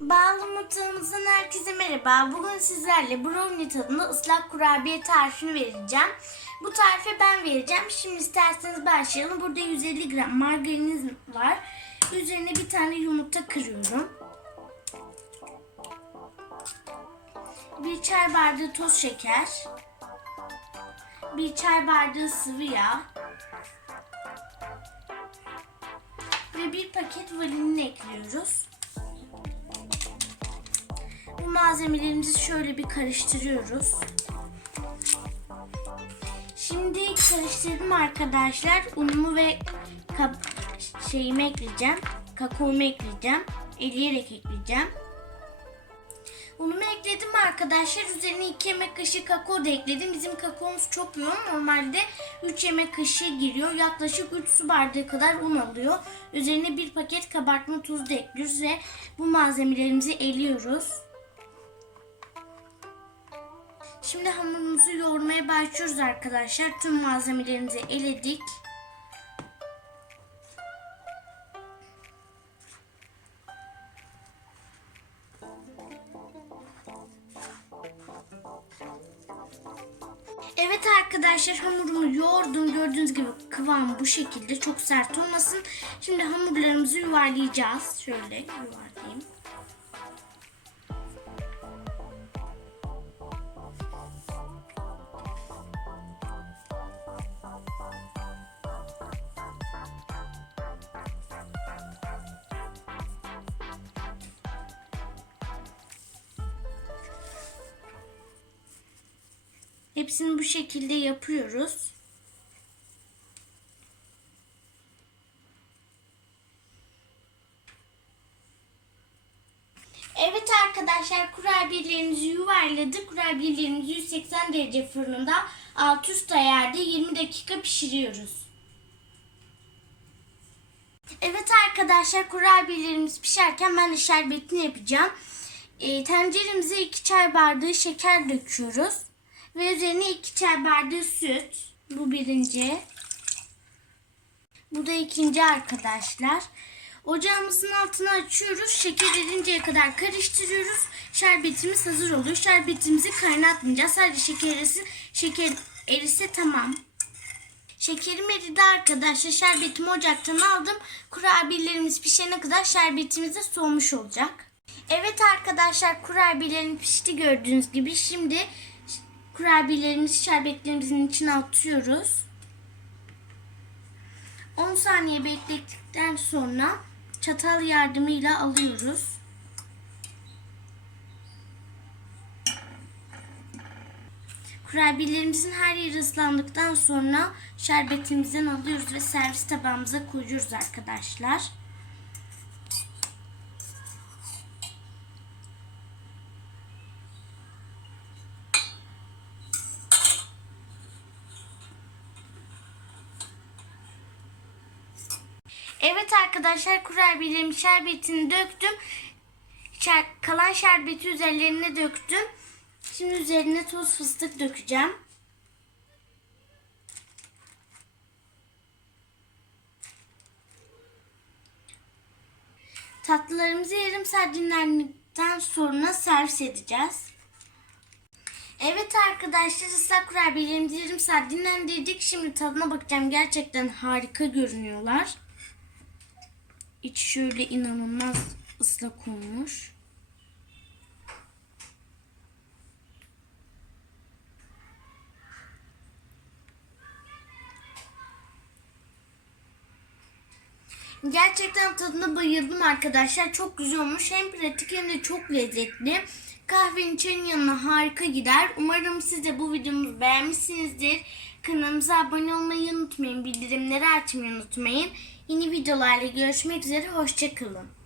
Bağlı mutfağımızdan herkese merhaba. Bugün sizlerle brownie tadında ıslak kurabiye tarifini vereceğim. Bu tarifi ben vereceğim. Şimdi isterseniz başlayalım. Burada 150 gram margarininiz var. Üzerine bir tane yumurta kırıyorum. Bir çay bardağı toz şeker. Bir çay bardağı sıvı yağ. Ve bir paket vanilin ekliyoruz. Bu malzemelerimizi şöyle bir karıştırıyoruz. Şimdi karıştırdım arkadaşlar. Unumu ve şeyimi ekleyeceğim. Kakaomu ekleyeceğim. Eleyerek ekleyeceğim. Unumu ekledim arkadaşlar. Üzerine 2 yemek kaşığı kakao da ekledim. Bizim kakaomuz çok yoğun. Normalde 3 yemek kaşığı giriyor. Yaklaşık 3 su bardağı kadar un alıyor. Üzerine bir paket kabartma tuzu da ekliyoruz ve bu malzemelerimizi eliyoruz. Şimdi hamurumuzu yoğurmaya başlıyoruz arkadaşlar. Tüm malzemelerimizi eledik. Evet arkadaşlar hamurumu yoğurdum. Gördüğünüz gibi kıvam bu şekilde. Çok sert olmasın. Şimdi hamurlarımızı yuvarlayacağız. Şöyle yuvarlayayım. Hepsini bu şekilde yapıyoruz. Evet arkadaşlar kurabiyelerimizi yuvarladık. Kurabiyelerimizi 180 derece fırında alt üst ayarda 20 dakika pişiriyoruz. Evet arkadaşlar kurabiyelerimiz pişerken ben de şerbetini yapacağım. E, tenceremize 2 çay bardağı şeker döküyoruz. Ve üzerine 2 çay bardağı süt. Bu birinci. Bu da ikinci arkadaşlar. Ocağımızın altını açıyoruz. Şeker erinceye kadar karıştırıyoruz. Şerbetimiz hazır oluyor. Şerbetimizi kaynatmayacağız. Sadece şeker erisi, şeker erise tamam. Şekerim eridi arkadaşlar. Şerbetimi ocaktan aldım. Kurabiyelerimiz pişene kadar şerbetimiz de soğumuş olacak. Evet arkadaşlar kurabiyelerim pişti gördüğünüz gibi. Şimdi kurabiyelerimizi şerbetlerimizin içine atıyoruz. 10 saniye beklettikten sonra çatal yardımıyla alıyoruz. Kurabiyelerimizin her yeri ıslandıktan sonra şerbetimizden alıyoruz ve servis tabağımıza koyuyoruz arkadaşlar. Evet arkadaşlar kurabiyelerin şerbetini döktüm. Şer kalan şerbeti üzerlerine döktüm. Şimdi üzerine toz fıstık dökeceğim. Tatlılarımızı yarım saat dinlendikten sonra servis edeceğiz. Evet arkadaşlar ıslak kurabiyelerimizi yarım saat dinlendirdik. Şimdi tadına bakacağım. Gerçekten harika görünüyorlar. İç şöyle inanılmaz ıslak olmuş. Gerçekten tadına bayıldım arkadaşlar. Çok güzel olmuş. Hem pratik hem de çok lezzetli. Kahvenin çayın yanına harika gider. Umarım siz de bu videomuzu beğenmişsinizdir. Kanalımıza abone olmayı unutmayın. Bildirimleri açmayı unutmayın. Yeni videolarla görüşmek üzere. Hoşçakalın.